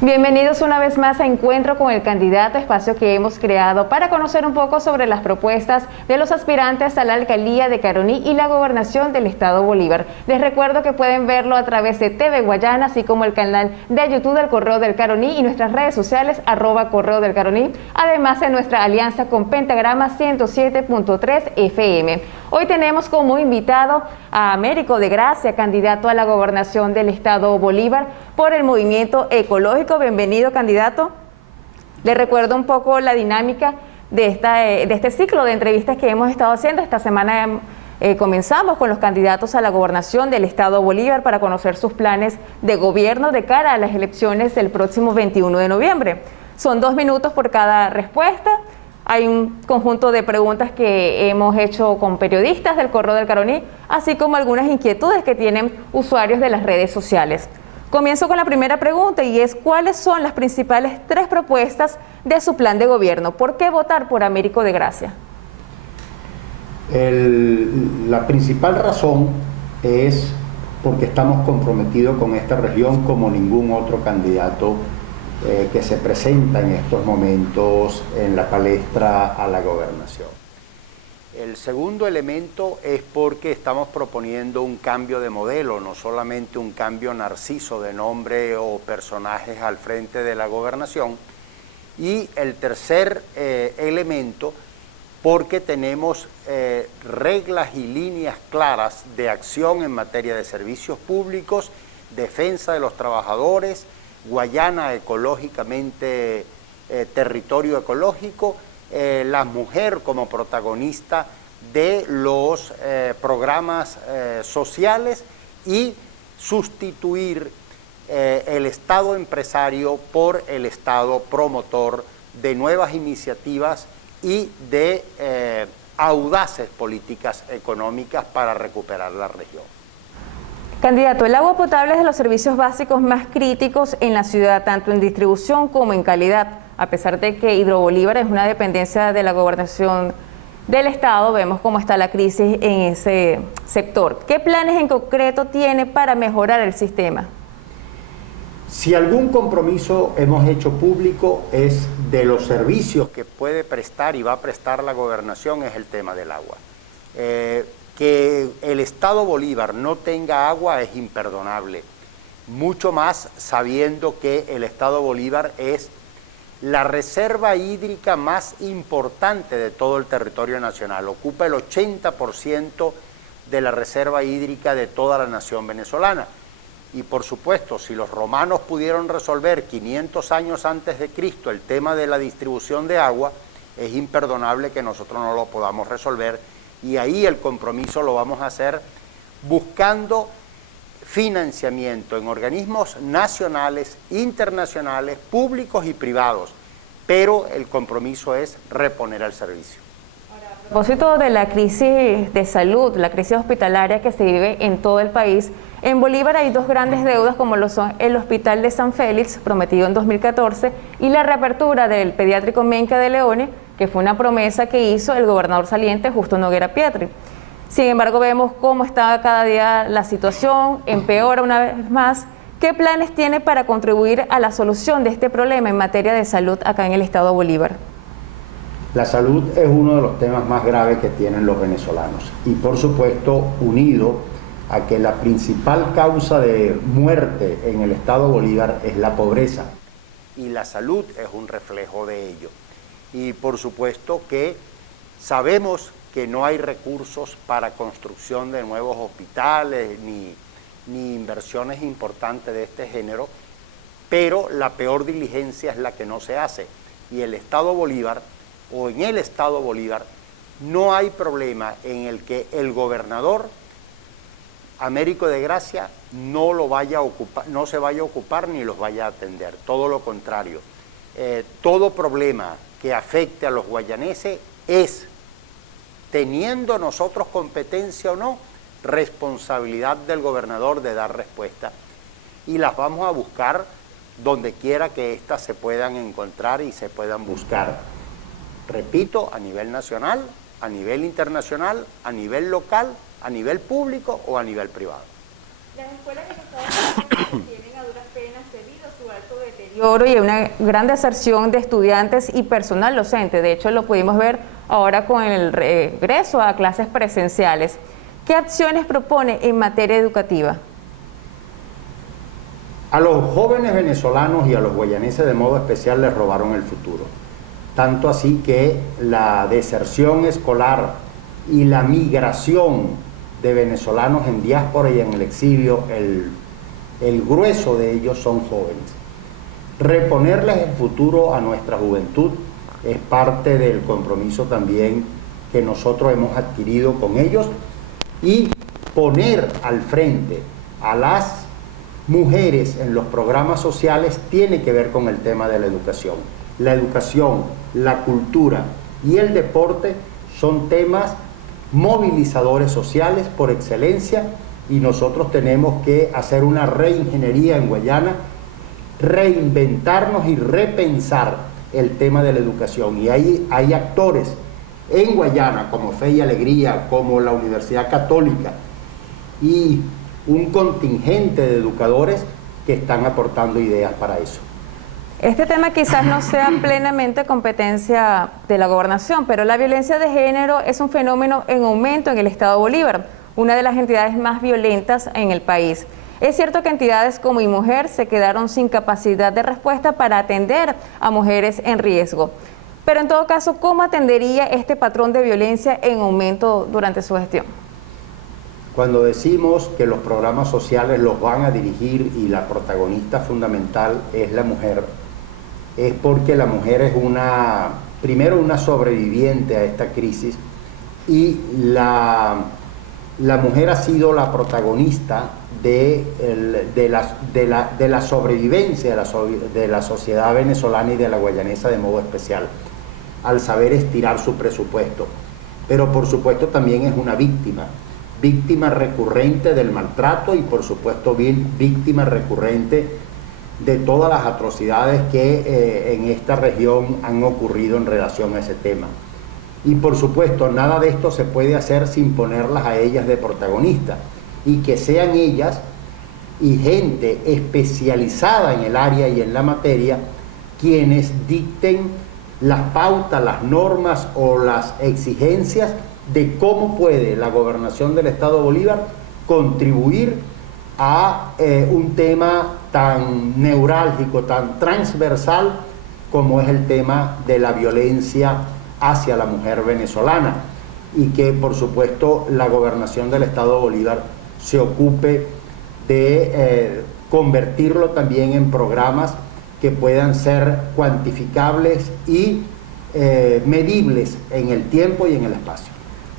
Bienvenidos una vez más a Encuentro con el Candidato, espacio que hemos creado para conocer un poco sobre las propuestas de los aspirantes a la alcaldía de Caroní y la gobernación del estado Bolívar. Les recuerdo que pueden verlo a través de TV Guayana, así como el canal de YouTube del Correo del Caroní y nuestras redes sociales @Correo del Caroní, además de nuestra alianza con Pentagrama 107.3 FM. Hoy tenemos como invitado a Américo de Gracia, candidato a la gobernación del estado Bolívar por el Movimiento Ecológico. Bienvenido, candidato. Le recuerdo un poco la dinámica de este ciclo de entrevistas que hemos estado haciendo. Esta semana comenzamos con los candidatos a la gobernación del estado Bolívar para conocer sus planes de gobierno de cara a las elecciones del próximo 21 de noviembre. Son 2 minutos por cada respuesta. Hay un conjunto de preguntas que hemos hecho con periodistas del Correo del Caroní, así como algunas inquietudes que tienen usuarios de las redes sociales. Comienzo con la primera pregunta y es: ¿cuáles son las principales 3 propuestas de su plan de gobierno? ¿Por qué votar por Américo de Gracia? La principal razón es porque estamos comprometidos con esta región como ningún otro candidato que se presenta en estos momentos en la palestra a la gobernación. El segundo elemento es porque estamos proponiendo un cambio de modelo, no solamente un cambio narciso de nombre o personajes al frente de la gobernación. Y el tercer elemento, porque tenemos reglas y líneas claras de acción en materia de servicios públicos, defensa de los trabajadores, Guayana ecológicamente, territorio ecológico, la mujer como protagonista de los programas sociales y sustituir el Estado empresario por el Estado promotor de nuevas iniciativas y de audaces políticas económicas para recuperar la región. Candidato, el agua potable es de los servicios básicos más críticos en la ciudad, tanto en distribución como en calidad. A pesar de que Hidrobolívar es una dependencia de la gobernación del estado, vemos cómo está la crisis en ese sector. ¿Qué planes en concreto tiene para mejorar el sistema? Si algún compromiso hemos hecho público es de los servicios que puede prestar y va a prestar la gobernación, es el tema del agua. Que el estado Bolívar no tenga agua es imperdonable, mucho más sabiendo que el estado Bolívar es la reserva hídrica más importante de todo el territorio nacional, ocupa el 80% de la reserva hídrica de toda la nación venezolana. Y por supuesto, si los romanos pudieron resolver 500 años antes de Cristo el tema de la distribución de agua, es imperdonable que nosotros no lo podamos resolver, y ahí el compromiso lo vamos a hacer buscando financiamiento en organismos nacionales, internacionales, públicos y privados, pero el compromiso es reponer el servicio. A propósito de la crisis de salud, la crisis hospitalaria que se vive en todo el país, en Bolívar hay 2 grandes deudas, como lo son el Hospital de San Félix, prometido en 2014, y la reapertura del Pediátrico Menca de Leone, que fue una promesa que hizo el gobernador saliente Justo Noguera Pietri. Sin embargo, vemos cómo está cada día la situación, empeora una vez más. ¿Qué planes tiene para contribuir a la solución de este problema en materia de salud acá en el estado Bolívar? La salud es uno de los temas más graves que tienen los venezolanos y por supuesto unido a que la principal causa de muerte en el estado Bolívar es la pobreza y la salud es un reflejo de ello. Y por supuesto que sabemos que no hay recursos para construcción de nuevos hospitales ni inversiones importantes de este género, pero la peor diligencia es la que no se hace. Y el estado Bolívar, o en el estado Bolívar, no hay problema en el que el gobernador Américo de Gracia no se vaya a ocupar ni los vaya a atender, todo lo contrario. Todo problema que afecte a los guayaneses es, teniendo nosotros competencia o no, responsabilidad del gobernador de dar respuesta, y las vamos a buscar donde quiera que éstas se puedan encontrar y se puedan buscar. Repito, a nivel nacional, a nivel internacional, a nivel local, a nivel público o a nivel privado. Las escuelas en Estados Unidos tienen a duras penas debido a su alto deterioro deterioro y una gran deserción de estudiantes y personal docente. De hecho, lo pudimos ver ahora con el regreso a clases presenciales. ¿Qué acciones propone en materia educativa? A los jóvenes venezolanos y a los guayaneses de modo especial les robaron el futuro. Tanto así que la deserción escolar y la migración de venezolanos en diáspora y en el exilio, el grueso de ellos son jóvenes. Reponerles el futuro a nuestra juventud es parte del compromiso también que nosotros hemos adquirido con ellos, y poner al frente a las mujeres en los programas sociales tiene que ver con el tema de la educación. La educación, la cultura y el deporte son temas movilizadores sociales por excelencia, y nosotros tenemos que hacer una reingeniería en Guayana, reinventarnos y repensar el tema de la educación. Y ahí hay actores en Guayana como Fe y Alegría, como la Universidad Católica y un contingente de educadores que están aportando ideas para eso. Este tema quizás no sea plenamente competencia de la gobernación, pero la violencia de género es un fenómeno en aumento en el estado Bolívar, una de las entidades más violentas en el país. Es cierto que entidades como IMujer se quedaron sin capacidad de respuesta para atender a mujeres en riesgo. Pero en todo caso, ¿cómo atendería este patrón de violencia en aumento durante su gestión? Cuando decimos que los programas sociales los van a dirigir y la protagonista fundamental es la mujer, es porque la mujer es primero una sobreviviente a esta crisis, y la mujer ha sido la protagonista de la sobrevivencia de la sociedad venezolana y de la guayanesa de modo especial, al saber estirar su presupuesto. Pero por supuesto también es una víctima recurrente del maltrato, y por supuesto víctima recurrente de todas las atrocidades que en esta región han ocurrido en relación a ese tema. Y por supuesto nada de esto se puede hacer sin ponerlas a ellas de protagonistas, y que sean ellas y gente especializada en el área y en la materia quienes dicten las pautas, las normas o las exigencias de cómo puede la gobernación del estado Bolívar contribuir a un tema tan neurálgico, tan transversal como es el tema de la violencia hacia la mujer venezolana, y que por supuesto la gobernación del estado Bolívar se ocupe de convertirlo también en programas que puedan ser cuantificables y medibles en el tiempo y en el espacio.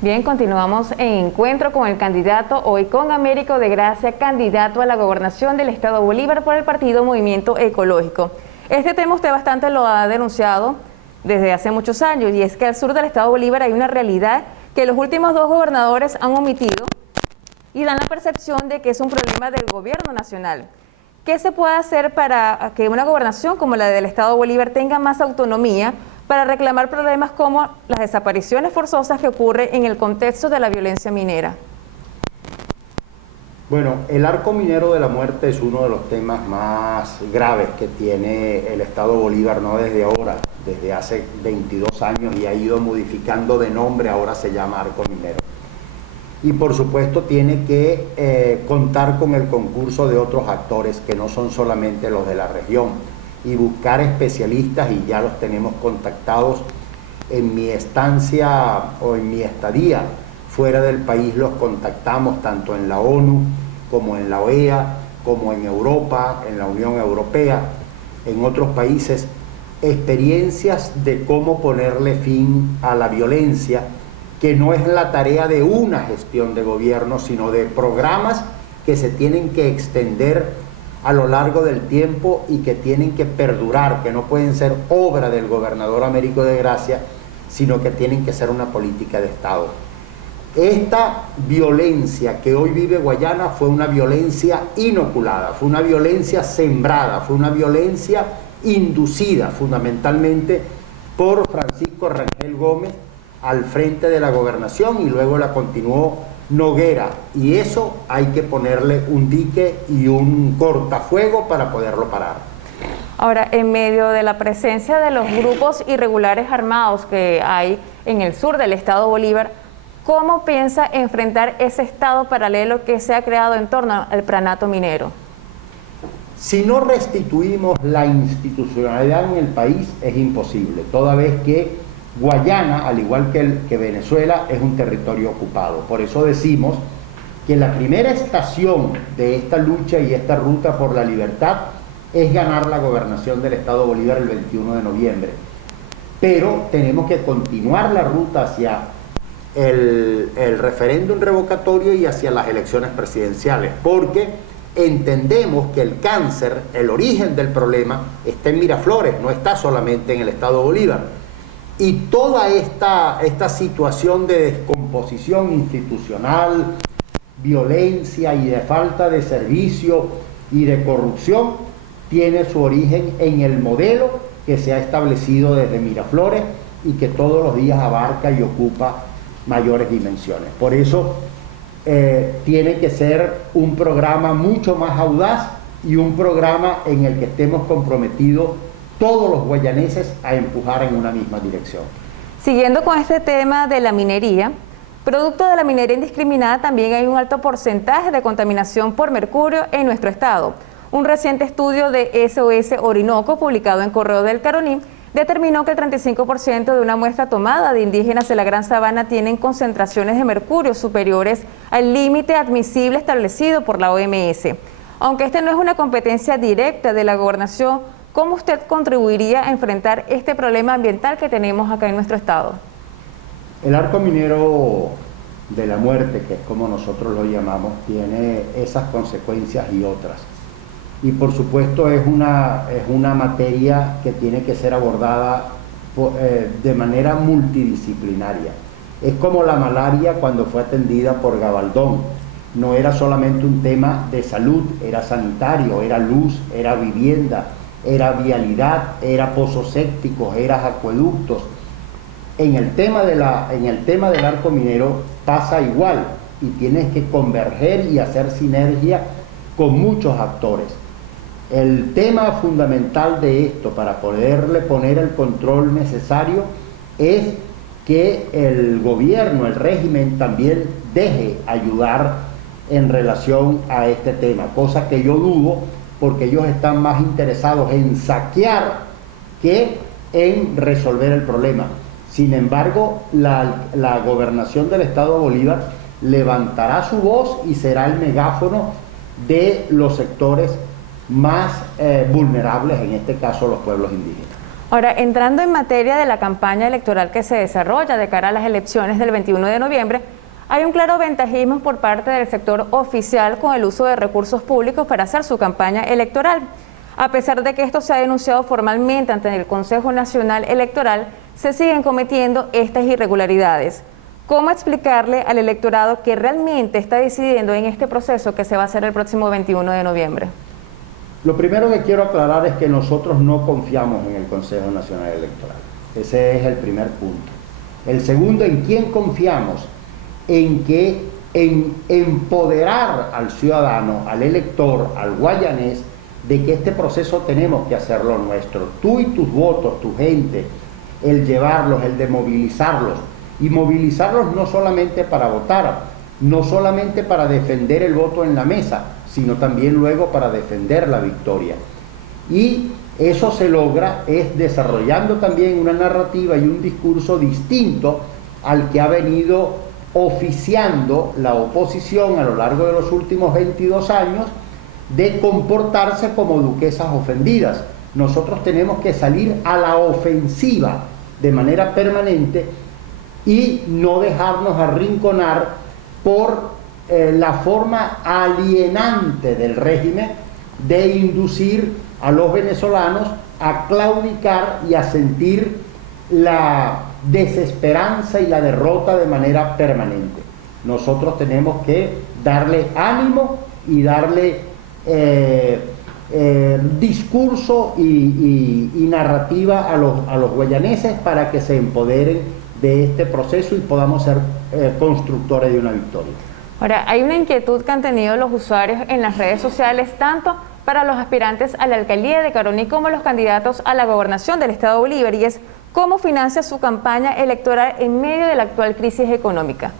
Bien, continuamos en encuentro con el candidato, hoy con Américo de Gracia, candidato a la gobernación del estado Bolívar por el partido Movimiento Ecológico. Este tema usted bastante lo ha denunciado desde hace muchos años, y es que al sur del estado Bolívar hay una realidad que los últimos dos gobernadores han omitido y dan la percepción de que es un problema del gobierno nacional. ¿Qué se puede hacer para que una gobernación como la del estado Bolívar tenga más autonomía para reclamar problemas como las desapariciones forzosas que ocurren en el contexto de la violencia minera? Bueno, el arco minero de la muerte es uno de los temas más graves que tiene el estado Bolívar, no desde ahora, desde hace 22 años, y ha ido modificando de nombre, ahora se llama arco minero. Y por supuesto tiene que contar con el concurso de otros actores que no son solamente los de la región, y buscar especialistas, y ya los tenemos contactados. En mi estancia o en mi estadía fuera del país los contactamos tanto en la ONU como en la OEA, como en Europa, en la Unión Europea, en otros países, experiencias de cómo ponerle fin a la violencia, que no es la tarea de una gestión de gobierno, sino de programas que se tienen que extender a lo largo del tiempo y que tienen que perdurar, que no pueden ser obra del gobernador Américo de Gracia, sino que tienen que ser una política de Estado. Esta violencia que hoy vive Guayana fue una violencia inoculada, fue una violencia sembrada, fue una violencia inducida fundamentalmente por Francisco Rangel Gómez al frente de la gobernación, y luego la continuó Noguera, y eso hay que ponerle un dique y un cortafuego para poderlo parar. Ahora, en medio de la presencia de los grupos irregulares armados que hay en el sur del estado Bolívar, ¿cómo piensa enfrentar ese estado paralelo que se ha creado en torno al pranato minero? Si no restituimos la institucionalidad en el país, es imposible, toda vez que Guayana, al igual que Venezuela, es un territorio ocupado. Por eso decimos que la primera estación de esta lucha y esta ruta por la libertad es ganar la gobernación del estado Bolívar el 21 de noviembre. Pero tenemos que continuar la ruta hacia el referéndum revocatorio y hacia las elecciones presidenciales, porque entendemos que el cáncer, el origen del problema, está en Miraflores, no está solamente en el estado Bolívar. Y toda esta situación de descomposición institucional, violencia y de falta de servicio y de corrupción tiene su origen en el modelo que se ha establecido desde Miraflores y que todos los días abarca y ocupa mayores dimensiones. Por eso tiene que ser un programa mucho más audaz y un programa en el que estemos comprometidos todos los guayaneses a empujar en una misma dirección. Siguiendo con este tema de la minería, producto de la minería indiscriminada también hay un alto porcentaje de contaminación por mercurio en nuestro estado. Un reciente estudio de SOS Orinoco, publicado en Correo del Caroní, determinó que el 35% de una muestra tomada de indígenas de la Gran Sabana tienen concentraciones de mercurio superiores al límite admisible establecido por la OMS. Aunque esta no es una competencia directa de la gobernación, ¿cómo usted contribuiría a enfrentar este problema ambiental que tenemos acá en nuestro estado? El arco minero de la muerte, que es como nosotros lo llamamos, tiene esas consecuencias y otras. Y por supuesto es una materia que tiene que ser abordada de manera multidisciplinaria. Es como la malaria cuando fue atendida por Gabaldón. No era solamente un tema de salud, era sanitario, era luz, era vivienda, era vialidad, era pozos sépticos, era acueductos. En el tema del arco minero pasa igual y tienes que converger y hacer sinergia con muchos actores. El tema fundamental de esto, para poderle poner el control necesario, es que el gobierno, el régimen, también deje ayudar en relación a este tema, cosa que yo dudo, porque ellos están más interesados en saquear que en resolver el problema. Sin embargo, la gobernación del estado Bolívar levantará su voz y será el megáfono de los sectores más vulnerables, en este caso los pueblos indígenas. Ahora, entrando en materia de la campaña electoral que se desarrolla de cara a las elecciones del 21 de noviembre, hay un claro ventajismo por parte del sector oficial con el uso de recursos públicos para hacer su campaña electoral. A pesar de que esto se ha denunciado formalmente ante el Consejo Nacional Electoral, se siguen cometiendo estas irregularidades. ¿Cómo explicarle al electorado que realmente está decidiendo en este proceso que se va a hacer el próximo 21 de noviembre? Lo primero que quiero aclarar es que nosotros no confiamos en el Consejo Nacional Electoral. Ese es el primer punto. El segundo, ¿en quién confiamos? En empoderar al ciudadano, al elector, al guayanés, de que este proceso tenemos que hacerlo nuestro. Tú y tus votos, tu gente, el llevarlos, el de movilizarlos. Y movilizarlos no solamente para votar, no solamente para defender el voto en la mesa, sino también luego para defender la victoria. Y eso se logra es desarrollando también una narrativa y un discurso distinto al que ha venido oficiando la oposición a lo largo de los últimos 22 años, de comportarse como duquesas ofendidas. Nosotros tenemos que salir a la ofensiva de manera permanente y no dejarnos arrinconar por la forma alienante del régimen de inducir a los venezolanos a claudicar y a sentir la desesperanza y la derrota de manera permanente. Nosotros tenemos que darle ánimo y darle discurso y narrativa a los guayaneses para que se empoderen de este proceso y podamos ser constructores de una victoria. Ahora, hay una inquietud que han tenido los usuarios en las redes sociales, tanto para los aspirantes a la alcaldía de Caroní como los candidatos a la gobernación del estado Bolívar, y es cómo financia su campaña electoral en medio de la actual crisis económica.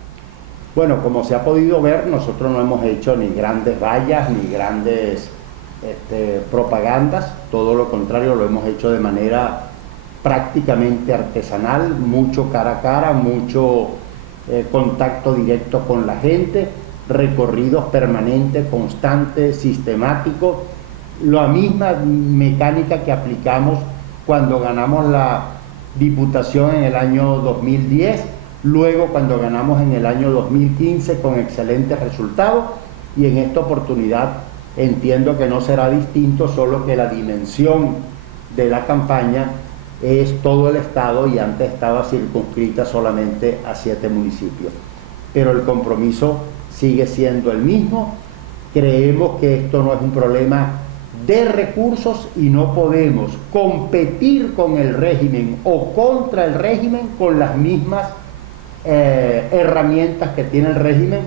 Bueno, como se ha podido ver, nosotros no hemos hecho ni grandes vallas ni grandes propagandas, todo lo contrario, lo hemos hecho de manera prácticamente artesanal, mucho cara a cara, mucho contacto directo con la gente, recorridos permanentes, constantes, sistemáticos, la misma mecánica que aplicamos cuando ganamos la Diputación en el año 2010, luego cuando ganamos en el año 2015 con excelentes resultados, y en esta oportunidad entiendo que no será distinto, solo que la dimensión de la campaña es todo el estado y antes estaba circunscrita solamente a 7 municipios. Pero el compromiso sigue siendo el mismo. Creemos que esto no es un problema de recursos y no podemos competir con el régimen o contra el régimen con las mismas herramientas que tiene el régimen,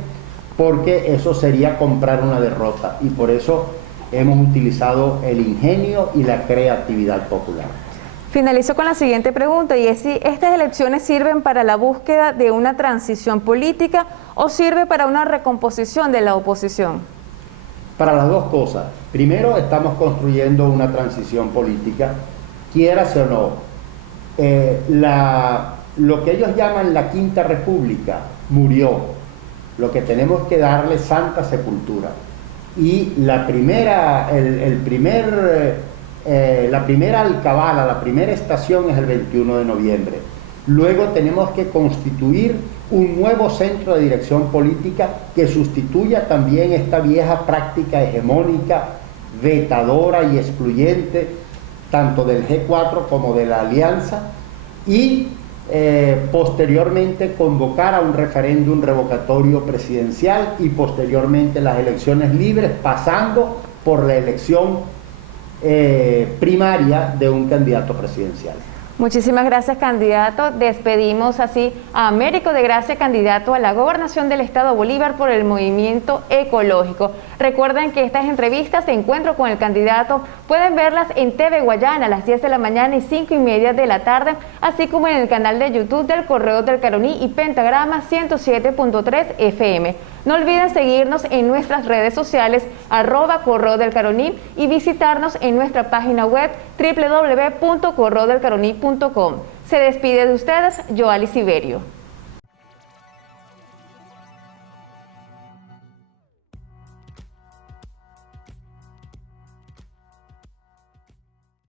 porque eso sería comprar una derrota, y por eso hemos utilizado el ingenio y la creatividad popular. Finalizo con la siguiente pregunta, y es si estas elecciones sirven para la búsqueda de una transición política o sirve para una recomposición de la oposición. Para las dos cosas. Primero, estamos construyendo una transición política, quieras o no. Lo que ellos llaman la Quinta República murió. Lo que tenemos que darle santa sepultura. Y la primera alcabala, la primera estación es el 21 de noviembre. Luego tenemos que constituir un nuevo centro de dirección política que sustituya también esta vieja práctica hegemónica, vetadora y excluyente, tanto del G4 como de la Alianza, y posteriormente convocar a un referéndum revocatorio presidencial y posteriormente las elecciones libres, pasando por la elección primaria de un candidato presidencial. Muchísimas gracias, candidato. Despedimos así a Américo de Gracia, candidato a la gobernación del estado Bolívar por el Movimiento Ecológico. Recuerden que estas entrevistas de encuentro con el candidato pueden verlas en TV Guayana a las 10 de la mañana y 5:30 de la tarde, así como en el canal de YouTube del Correo del Caroní y Pentagrama 107.3 FM. No olviden seguirnos en nuestras redes sociales @Correo del Caroní y visitarnos en nuestra página web www.correodelcaroní.com. Se despide de ustedes, Joali Siberio.